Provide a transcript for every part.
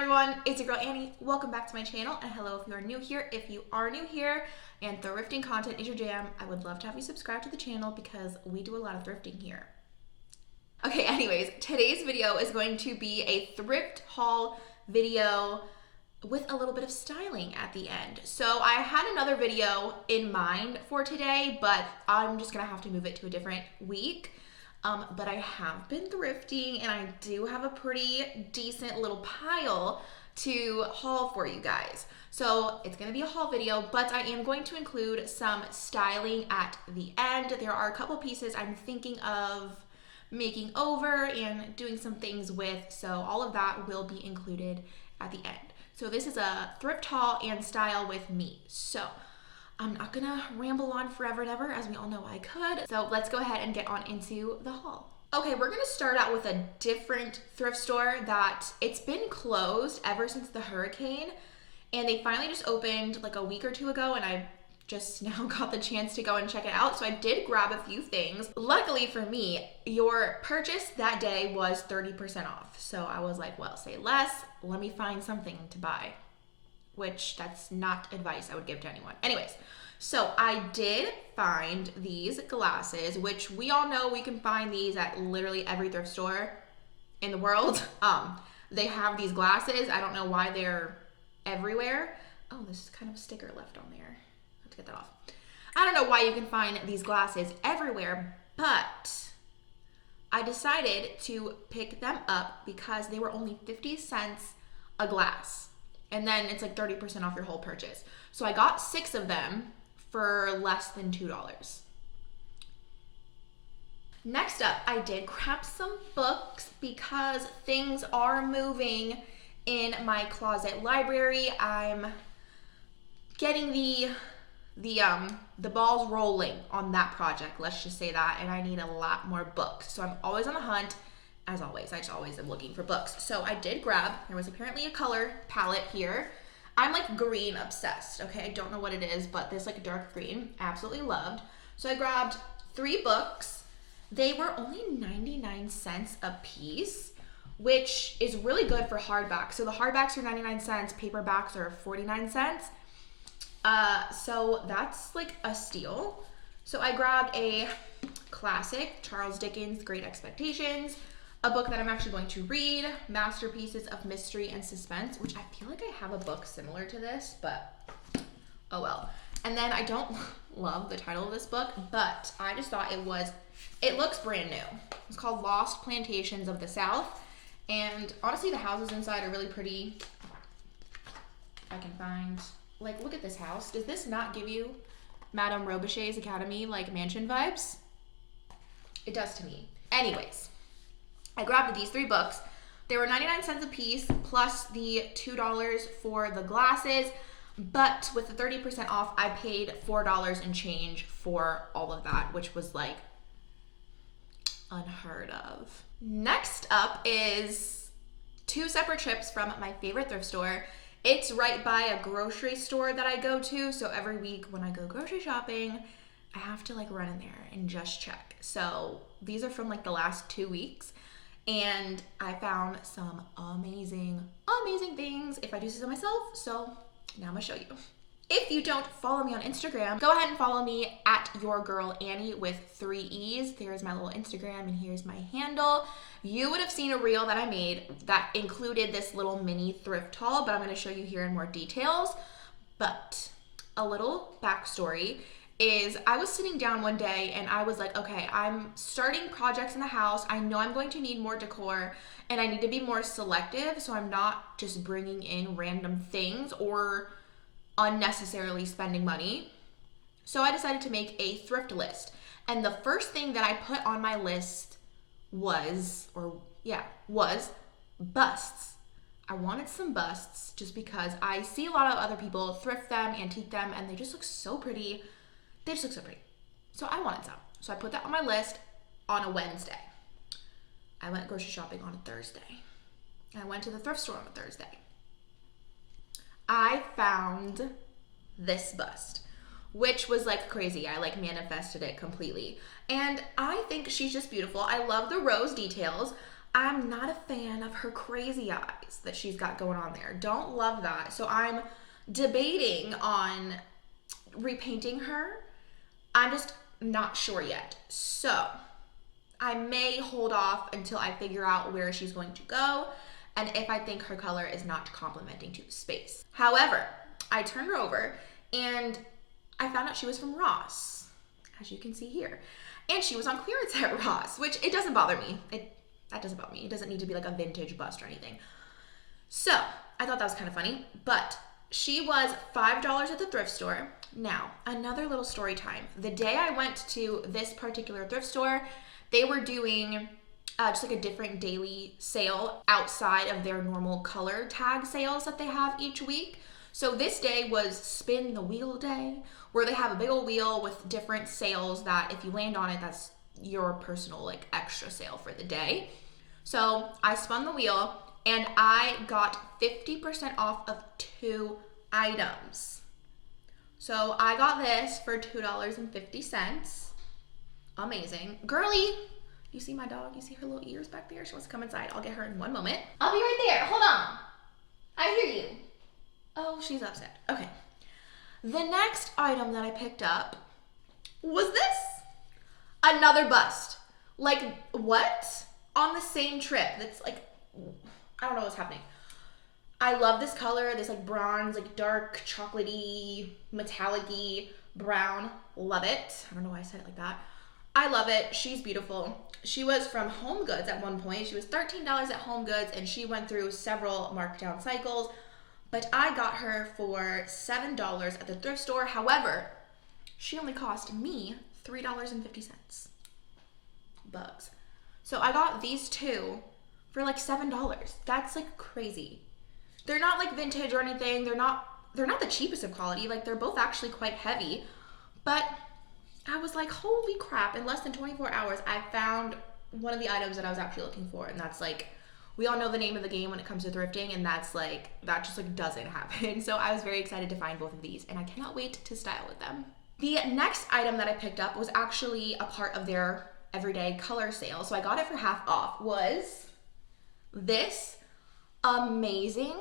everyone, it's your girl Annie. Welcome back to my channel, and hello if you are new here. If you are new here and thrifting content is your jam, I would love to have you subscribe to the channel because we do a lot of thrifting here. Okay, anyways, today's video is going to be a thrift haul video with a little bit of styling at the end. So I had another video in mind for today, but I'm just gonna have to move it to a different week. But I have been thrifting and I do have a pretty decent little pile to haul for you guys. So it's gonna be a haul video, but I am going to include some styling at the end. There are a couple pieces I'm thinking of making over and doing some things with, so all of that will be included at the end. So this is a thrift haul and style with me. So I'm not gonna ramble on forever and ever, as we all know I could. So let's go ahead and get on into the haul. Okay, we're gonna start out with a different thrift store that it's been closed ever since the hurricane, and they finally just opened like a week or two ago, and I just now got the chance to go and check it out. So I did grab a few things. Luckily for me, your purchase that day was 30% off. So I was like, well, say less, let me find something to buy. Which that's not advice I would give to anyone. Anyways, so I did find these glasses, which we all know we can find these at literally every thrift store in the world. They have these glasses. I don't know why they're everywhere. Oh, there's kind of a sticker left on there. I have to get that off. I don't know why you can find these glasses everywhere, but I decided to pick them up because they were only 50 cents a glass. And then it's like 30% off your whole purchase. So I got 6 of them for less than $2. Next up, I did grab some books because things are moving in my closet library. I'm getting the balls rolling on that project, let's just say that, and I need a lot more books. So I'm always on the hunt. As always, I just always am looking for books. So I did grab, there was apparently a color palette here. I'm like green obsessed, okay? I don't know what it is, but this like dark green, absolutely loved. So I grabbed 3 books. They were only 99 cents a piece, which is really good for hardbacks. So the hardbacks are 99 cents, paperbacks are 49 cents. So that's like a steal. So I grabbed a classic, Charles Dickens' Great Expectations, a book that I'm actually going to read, Masterpieces of Mystery and Suspense, which I feel like I have a book similar to this, but oh well. And then I don't love the title of this book, but I just thought it looks brand new. It's called Lost Plantations of the South, and honestly the houses inside are really pretty. I can find, like, look at this house. Does this not give you Madame Robichaud's Academy like mansion vibes? It does to me. Anyways, I grabbed these 3 books. They were 99 cents a piece plus the $2 for the glasses, but with the 30% off, I paid $4 and change for all of that, which was like unheard of. Next up is 2 separate trips from my favorite thrift store. It's right by a grocery store that I go to, so every week when I go grocery shopping, I have to like run in there and just check. So these are from like the last 2 weeks. And I found some amazing things, if I do so myself. So now I'm gonna show you. If you don't follow me on Instagram, go ahead and follow me at yourgirlannie with 3 E's. There's my little Instagram and here's my handle. You would have seen a reel that I made that included this little mini thrift haul, but I'm gonna show you here in more details. But a little backstory is I was sitting down one day and I was like, okay, I'm starting projects in the house. I know I'm going to need more decor and I need to be more selective, so I'm not just bringing in random things or unnecessarily spending money. So I decided to make a thrift list. And the first thing that I put on my list was busts. I wanted some busts just because I see a lot of other people thrift them, antique them, and they just look so pretty. They just look so pretty. So I wanted some. So I put that on my list on a Wednesday. I went grocery shopping on a Thursday. I went to the thrift store on a Thursday. I found this bust, which was like crazy. I like manifested it completely. And I think she's just beautiful. I love the rose details. I'm not a fan of her crazy eyes that she's got going on there. Don't love that. So I'm debating on repainting her. I'm just not sure yet. So I may hold off until I figure out where she's going to go and if I think her color is not complementing to the space. However, I turned her over and I found out she was from Ross, as you can see here. And she was on clearance at Ross, which it doesn't bother me. That doesn't bother me. It doesn't need to be like a vintage bust or anything. So I thought that was kind of funny, but she was $5 at the thrift store. Now, another little story time. The day I went to this particular thrift store, they were doing just like a different daily sale outside of their normal color tag sales that they have each week. So this day was spin the wheel day, where they have a big old wheel with different sales that if you land on it, that's your personal like extra sale for the day. So I spun the wheel and I got 50% off of 2 items. So I got this for $2.50. Amazing. Girly, you see my dog? You see her little ears back there? She wants to come inside. I'll get her in one moment. I'll be right there. Hold on. I hear you. Oh, she's upset. Okay. The next item that I picked up was this. Another bust. Like, what? On the same trip. That's like, I don't know what's happening. I love this color. This like bronze, like dark, chocolatey, metallic-y brown. Love it. I don't know why I said it like that. I love it. She's beautiful. She was from Home Goods at one point. She was $13 at Home Goods and she went through several markdown cycles, but I got her for $7 at the thrift store. However, she only cost me $3.50. Bugs. So I got these two for like $7. That's like crazy. They're not like vintage or anything. They're not the cheapest of quality. Like they're both actually quite heavy, but I was like, holy crap, in less than 24 hours, I found one of the items that I was actually looking for. And that's like, we all know the name of the game when it comes to thrifting, and that's like, that just like doesn't happen. So I was very excited to find both of these and I cannot wait to style with them. The next item that I picked up was actually a part of their everyday color sale. So I got it for half off. Was this amazing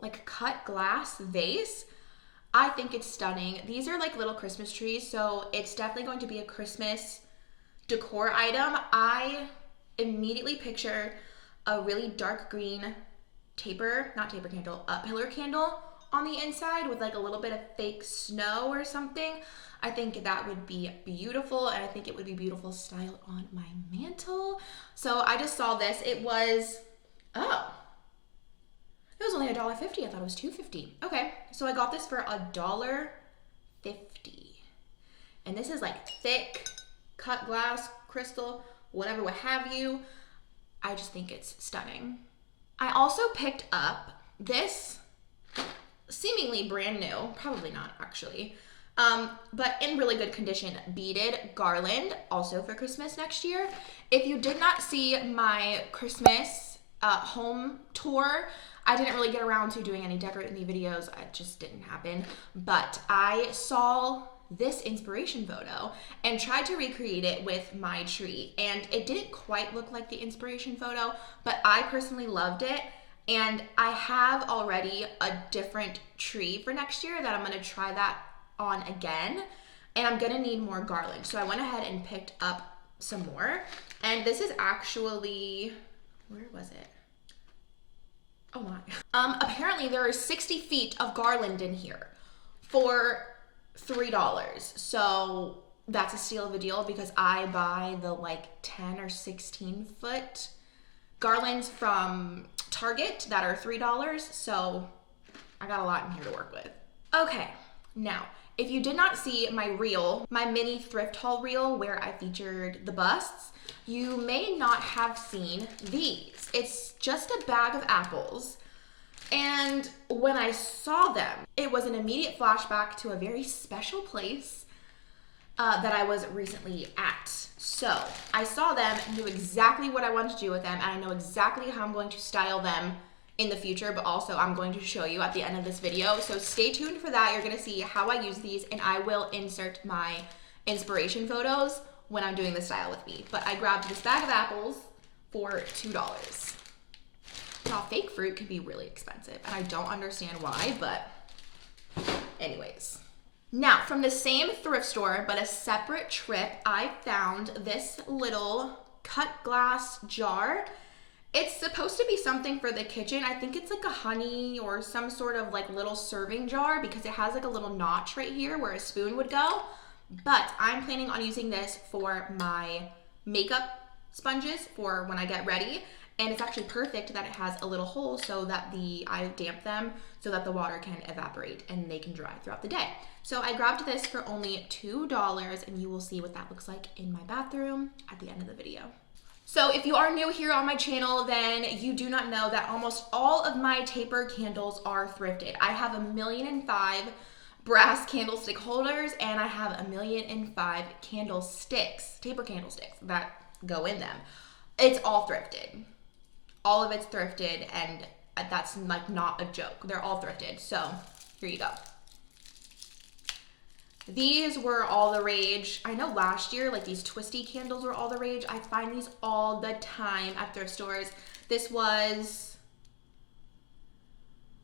like cut glass vase. I think it's stunning. These are like little Christmas trees, so it's definitely going to be a Christmas decor item. I immediately pictured a really dark green pillar candle on the inside with like a little bit of fake snow or something. I think that would be beautiful, and I think it would be beautiful styled on my mantle. So I just saw this. It was only $1.50. I thought it was $2.50. Okay, so I got this for $1.50. And this is like thick, cut glass, crystal, whatever, what have you. I just think it's stunning. I also picked up this seemingly brand new, probably not actually, but in really good condition, beaded garland, also for Christmas next year. If you did not see my Christmas home tour, I didn't really get around to doing any decorating videos. It just didn't happen. But I saw this inspiration photo and tried to recreate it with my tree. And it didn't quite look like the inspiration photo, but I personally loved it. And I have already a different tree for next year that I'm gonna try that on again. And I'm gonna need more garland. So I went ahead and picked up some more. And this is actually, where was it? Oh my. Apparently there are 60 feet of garland in here for $3. So that's a steal of a deal because I buy the like 10 or 16 foot garlands from Target that are $3. So I got a lot in here to work with. Okay, now, if you did not see my reel, my mini thrift haul reel where I featured the busts, you may not have seen these. It's just a bag of apples. And when I saw them, it was an immediate flashback to a very special place that I was recently at. So I saw them, knew exactly what I wanted to do with them, and I know exactly how I'm going to style them in the future, but also I'm going to show you at the end of this video. So stay tuned for that. You're gonna see how I use these, and I will insert my inspiration photos when I'm doing the style with me. But I grabbed this bag of apples for $2. Now, fake fruit can be really expensive, and I don't understand why, but anyways. Now, from the same thrift store, but a separate trip, I found this little cut glass jar. It's supposed to be something for the kitchen. I think it's like a honey or some sort of like little serving jar because it has like a little notch right here where a spoon would go. But I'm planning on using this for my makeup sponges for when I get ready. And it's actually perfect that it has a little hole so that I damp them so that the water can evaporate and they can dry throughout the day. So I grabbed this for only $2 and you will see what that looks like in my bathroom at the end of the video. So if you are new here on my channel, then you do not know that almost all of my taper candles are thrifted. I have 1,000,005 brass candlestick holders and I have 1,000,005 candlesticks, taper candlesticks that go in them. It's all thrifted. All of it's thrifted, and that's like not a joke. They're all thrifted. So here you go. These were all the rage. I know last year, like these twisty candles were all the rage. I find these all the time at thrift stores. This was,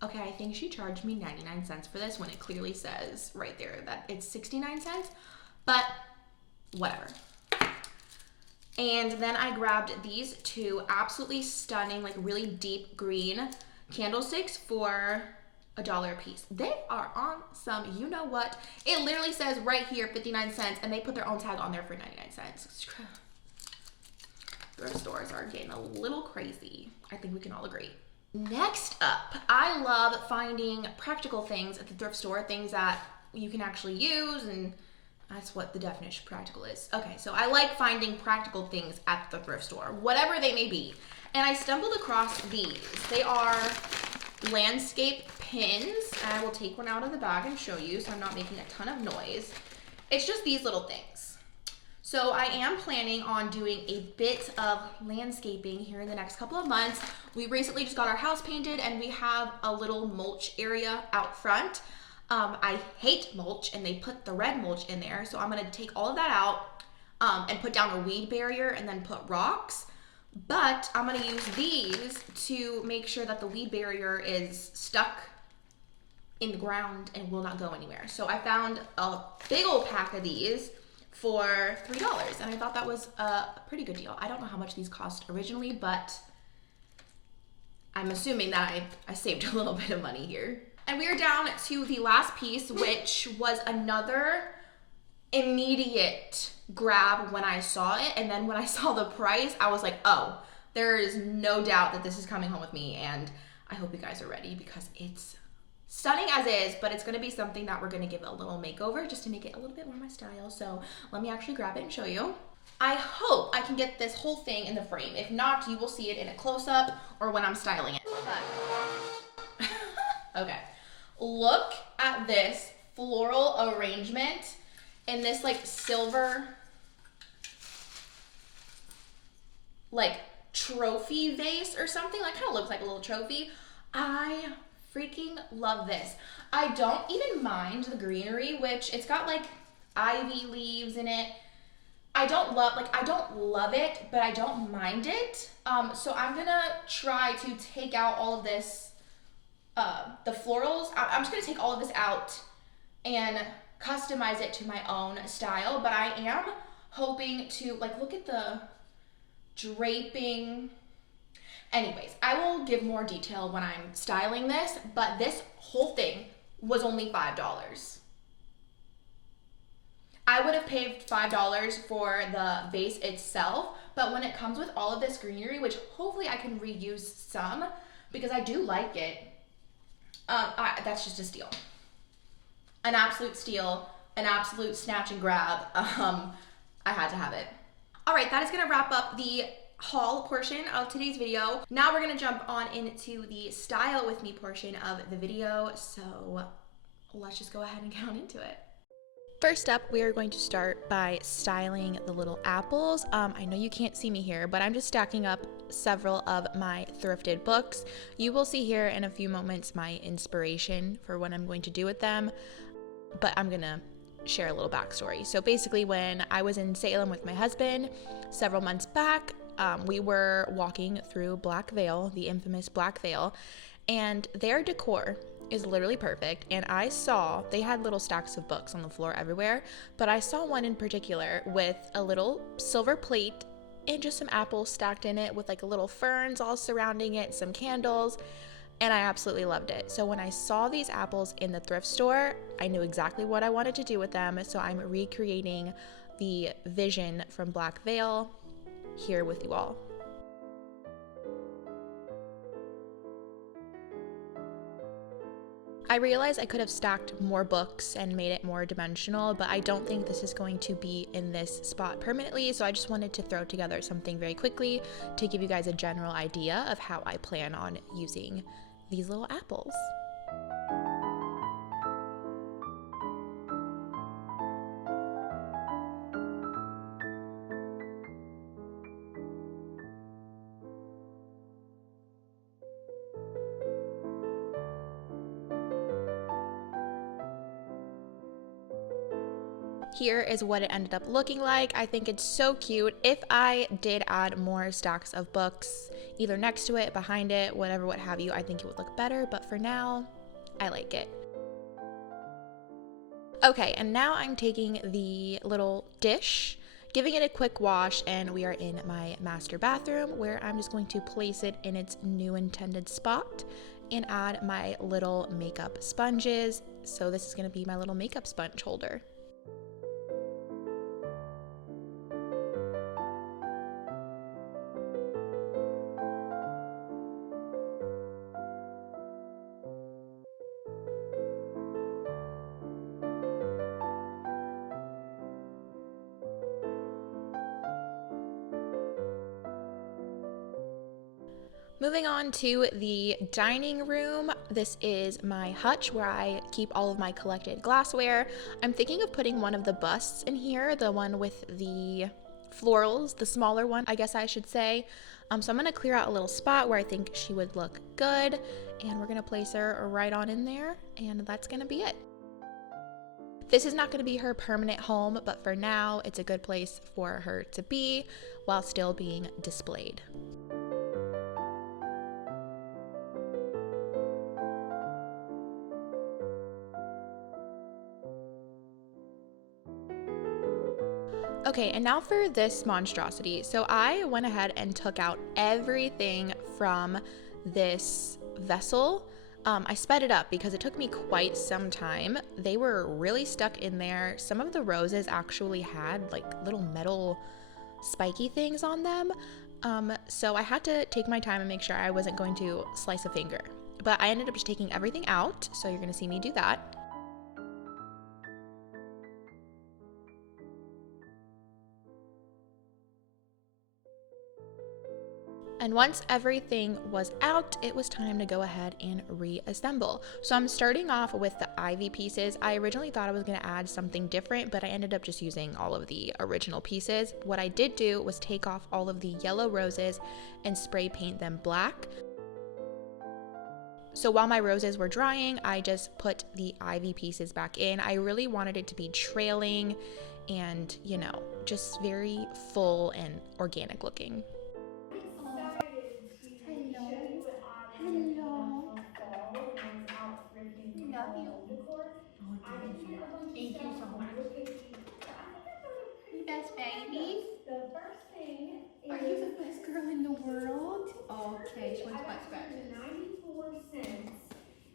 okay, I think she charged me 99 cents for this when it clearly says right there that it's 69 cents, but whatever. And then I grabbed these two absolutely stunning, like really deep green candlesticks for $1 a piece. They are on some, you know what? It literally says right here 59 cents and they put their own tag on there for 99 cents. Thrift stores are getting a little crazy. I think we can all agree. Next up, I love finding practical things at the thrift store, things that you can actually use, and that's what the definition of practical is. Okay, so I like finding practical things at the thrift store, whatever they may be. And I stumbled across these. They are landscape pins. I will take one out of the bag and show you so I'm not making a ton of noise. It's just these little things. So I am planning on doing a bit of landscaping here in the next couple of months. We recently just got our house painted and we have a little mulch area out front. I hate mulch and they put the red mulch in there. So I'm gonna take all of that out and put down a weed barrier and then put rocks. But I'm gonna use these to make sure that the weed barrier is stuck in the ground and will not go anywhere. So I found a big old pack of these for $3 and I thought that was a pretty good deal. I don't know how much these cost originally, but I'm assuming that I saved a little bit of money here. And we are down to the last piece, which was another immediate grab when I saw it. And then when I saw the price, I was like, oh, there is no doubt that this is coming home with me. And I hope you guys are ready because it's stunning as is, but it's gonna be something that we're gonna give a little makeover just to make it a little bit more my style. So let me actually grab it and show you. I hope I can get this whole thing in the frame. If not, you will see it in a close-up or when I'm styling it. Okay. Look at this floral arrangement in this like silver like trophy vase or something. Like kind of looks like a little trophy. I freaking love this. I don't even mind the greenery, which it's got like ivy leaves in it. I don't love it, but I don't mind it. So I'm gonna try to take out all of this the florals. I'm just gonna take all of this out and customize it to my own style, but I am hoping to like look at the draping. Anyways, I will give more detail when I'm styling this, but this whole thing was only $5. I would have paid $5 for the vase itself, but when it comes with all of this greenery, which hopefully I can reuse some because I do like it, that's just a steal. An absolute steal, an absolute snatch and grab. I had to have it. All right, that is gonna wrap up the haul portion of today's video. Now we're gonna jump on into the style with me portion of the video. So let's just go ahead and get on into it. First up, we are going to start by styling the little apples. I know you can't see me here, but I'm just stacking up several of my thrifted books. You will see here in a few moments my inspiration for what I'm going to do with them, but I'm gonna share a little backstory. So basically when I was in Salem with my husband several months back, we were walking through Black Veil, the infamous Black Veil, and their decor is literally perfect. And I saw they had little stacks of books on the floor everywhere, but I saw one in particular with a little silver plate and just some apples stacked in it with like little ferns all surrounding it, some candles, and I absolutely loved it. So when I saw these apples in the thrift store, I knew exactly what I wanted to do with them. So I'm recreating the vision from Black Veil here with you all. I realized I could have stacked more books and made it more dimensional, but I don't think this is going to be in this spot permanently, so I just wanted to throw together something very quickly to give you guys a general idea of how I plan on using these little apples. Here is what it ended up looking like. I think it's so cute. If I did add more stacks of books, either next to it, behind it, whatever, what have you, I think it would look better, but for now, I like it. Okay, and now I'm taking the little dish, giving it a quick wash, and we are in my master bathroom where I'm just going to place it in its new intended spot and add my little makeup sponges. So this is going to be my little makeup sponge holder. Moving on to the dining room, this is my hutch where I keep all of my collected glassware. I'm thinking of putting one of the busts in here, the one with the florals, the smaller one, I guess I should say. So I'm gonna clear out a little spot where I think she would look good, and we're gonna place her right on in there, and that's gonna be it. This is not gonna be her permanent home, but for now, it's a good place for her to be while still being displayed. Okay, and now for this monstrosity. So I went ahead and took out everything from this vessel. I sped it up because it took me quite some time. They were really stuck in there. Some of the roses actually had like little metal spiky things on them. So I had to take my time and make sure I wasn't going to slice a finger. But I ended up just taking everything out, so you're gonna see me do that. And once everything was out, it was time to go ahead and reassemble. So I'm starting off with the ivy pieces. I originally thought I was gonna add something different, but I ended up just using all of the original pieces. What I did do was take off all of the yellow roses and spray paint them black. So while my roses were drying, I just put the ivy pieces back in. I really wanted it to be trailing and, you know, just very full and organic looking. Fall when I was out thrifting for fall home decor. I didn't get a bunch of stuff because I was picky, but I think I found a pretty Best good baby. The first thing is, Are you the best girl in the world? Okay, so what's I got best? 94 cents,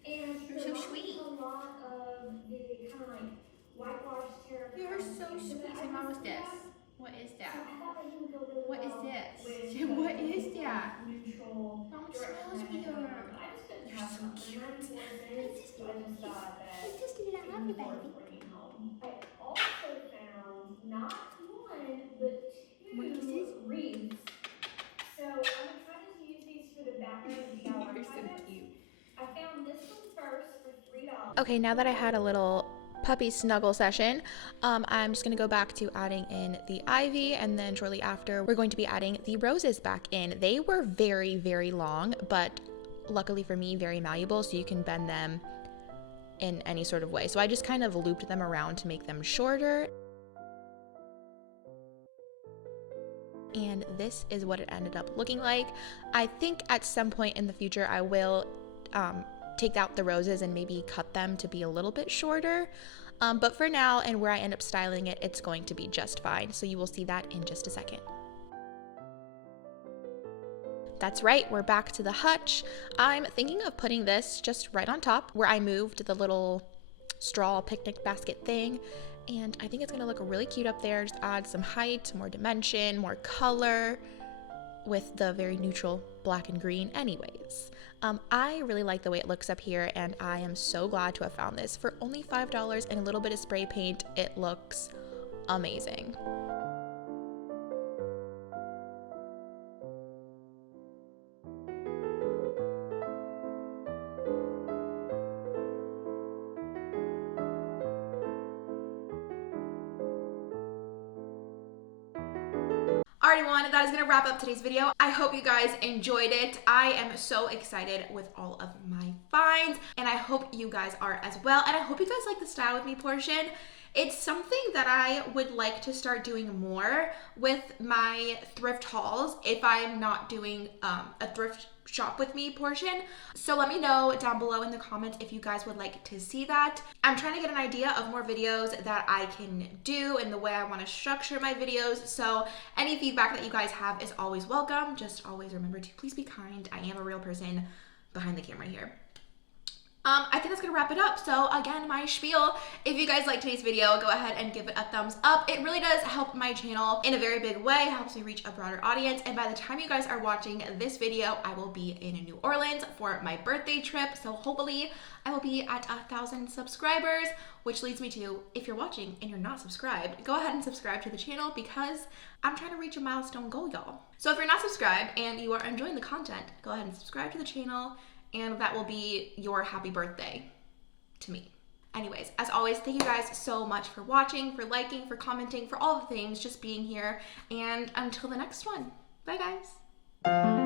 and You're there so wasn't sweet. a lot of the kind of like whitewashed terracotta. You're so sweet. That So I mom, what's listed this? at. What is So that? I thought that he would go really What is well this? with What the is that? neutral Mom, it direction smells that I had going on. weird. But I just couldn't You're pass so him up. For cute. 94 cents, I just thought that It's just a it love was you, worth baby. bringing home. I also found not one, but What is two this? wreaths. So I'm excited to use these for the background of the shower You're so cabinets. cute. I found this one first for $3. Okay, now that I had a little puppy snuggle session, I'm just gonna go back to adding in the ivy, and then shortly after we're going to be adding the roses back in. They were very, very long, but luckily for me, very malleable, so you can bend them in any sort of way. So I just kind of looped them around to make them shorter. and this is what it ended up looking like. I think at some point in the future I will take out the roses and maybe cut them to be a little bit shorter. But for now and where I end up styling it, it's going to be just fine. So you will see that in just a second. That's right, we're back to the hutch. I'm thinking of putting this just right on top where I moved the little straw picnic basket thing. And I think it's gonna look really cute up there. Just add some height, more dimension, more color with the very neutral black and green anyways. I really like the way it looks up here, and I am so glad to have found this. For only $5 and a little bit of spray paint, it looks amazing. Alright everyone, that is going to wrap up today's video. I hope you guys enjoyed it. I am so excited with all of my finds, and I hope you guys are as well. And I hope you guys like the style with me portion. It's something that I would like to start doing more with my thrift hauls if I'm not doing a thrift shop with me portion. So let me know down below in the comments if you guys would like to see that. I'm trying to get an idea of more videos that I can do and the way I want to structure my videos. So any feedback that you guys have is always welcome. Just always remember to please be kind. I am a real person behind the camera here. I think that's gonna wrap it up. So again, my spiel, if you guys liked today's video, go ahead and give it a thumbs up. It really does help my channel in a very big way, helps me reach a broader audience. And by the time you guys are watching this video, I will be in New Orleans for my birthday trip. So hopefully I will be at 1,000 subscribers, which leads me to, if you're watching and you're not subscribed, go ahead and subscribe to the channel because I'm trying to reach a milestone goal, y'all. So if you're not subscribed and you are enjoying the content, go ahead and subscribe to the channel, and that will be your happy birthday to me. Anyways, as always, thank you guys so much for watching, for liking, for commenting, for all the things, just being here. And until the next one, bye guys.